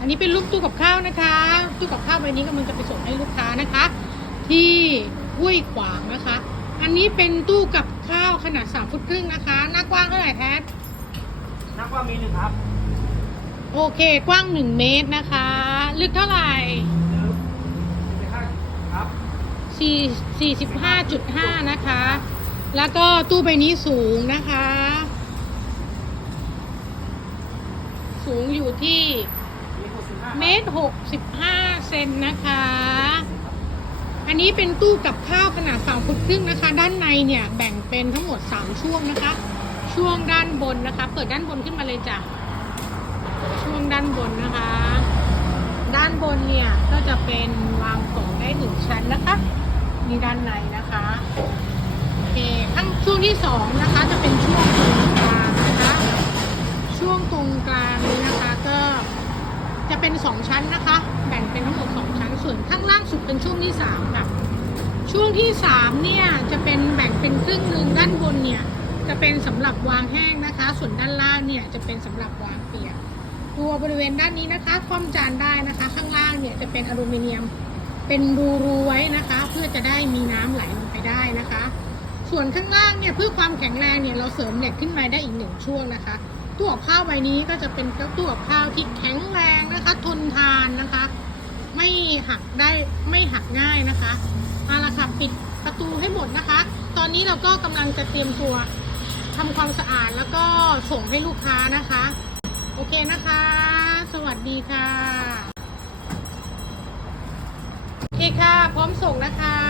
อันนี้เป็นรูปตู้กับข้าวนะคะ ตู้กับข้าวใบนี้กำลังจะไปส่งให้ลูกค้านะคะ ที่ห้วยขวางนะคะ อันนี้เป็นตู้กับข้าวขนาด3ฟุตครึ่งนะคะ หน้ากว้างเท่าไหร่แท้นักว่ามีหนึ่งครับ โอเค กว้าง1เมตรนะคะ ลึกเท่าไหร่หรือสิบห้าครับ4 45.5นะคะ แล้วก็ตู้ใบนี้สูงนะคะ สูงอยู่ที่มีหกสิบห้า เมตรหกสิบห้าเซนนะคะ อันนี้เป็นตู้กับข้าวขนาดสามฟุตครึ่งนะคะ ด้านในเนี่ยแบ่งเป็นทั้งหมดสามช่วงนะคะ ช่วงด้านบนนะคะ เปิดด้านบนขึ้นมาเลยจ้ะ ช่วงด้านบนนะคะ ด้านบนเนี่ยก็จะเป็นวางของได้หนึ่งชั้นนะคะนี่ด้านในนะคะโอเคข้างช่วงที่สองนะคะจะเป็นช่วง 2 ชั้นนะคะ แบ่งเป็นทั้งหมด 2 ชั้น ส่วนข้างล่างสุดเป็นช่วงที่3ค่ะ ช่วงที่ 3 เนี่ย จะเป็นแบ่งเป็นครึ่งหนึ่งด้านบนเนี่ย จะเป็นสำหรับวางแห้งนะคะ ส่วนด้านล่างเนี่ยจะเป็นสำหรับวางเปียก ตัวบริเวณด้านนี้นะคะ คว่ำจานได้นะคะ ข้างล่างเนี่ยจะเป็นอลูมิเนียม เป็นรูรูไว้นะคะ เพื่อจะได้มีน้ำไหลลงไปได้นะคะ ส่วนข้างล่างเนี่ยเพื่อความแข็งแรงเนี่ยเราเสริมเหล็กขึ้นมาได้อีกหนึ่งช่วงนะคะ ตัวข้าวใบนี้ก็จะเป็นตัวข้าวที่แข็ง นะคะทนทานนะคะ ไม่หักได้ไม่หักง่ายนะคะเอาละค่ะปิดประตูให้หมดนะคะ ตอนนี้เราก็กำลังจะเตรียมตัวทำความสะอาดแล้วก็ส่งให้ลูกค้านะคะ โอเคนะคะ สวัสดีค่ะโอเคค่ะ พร้อมส่งนะคะ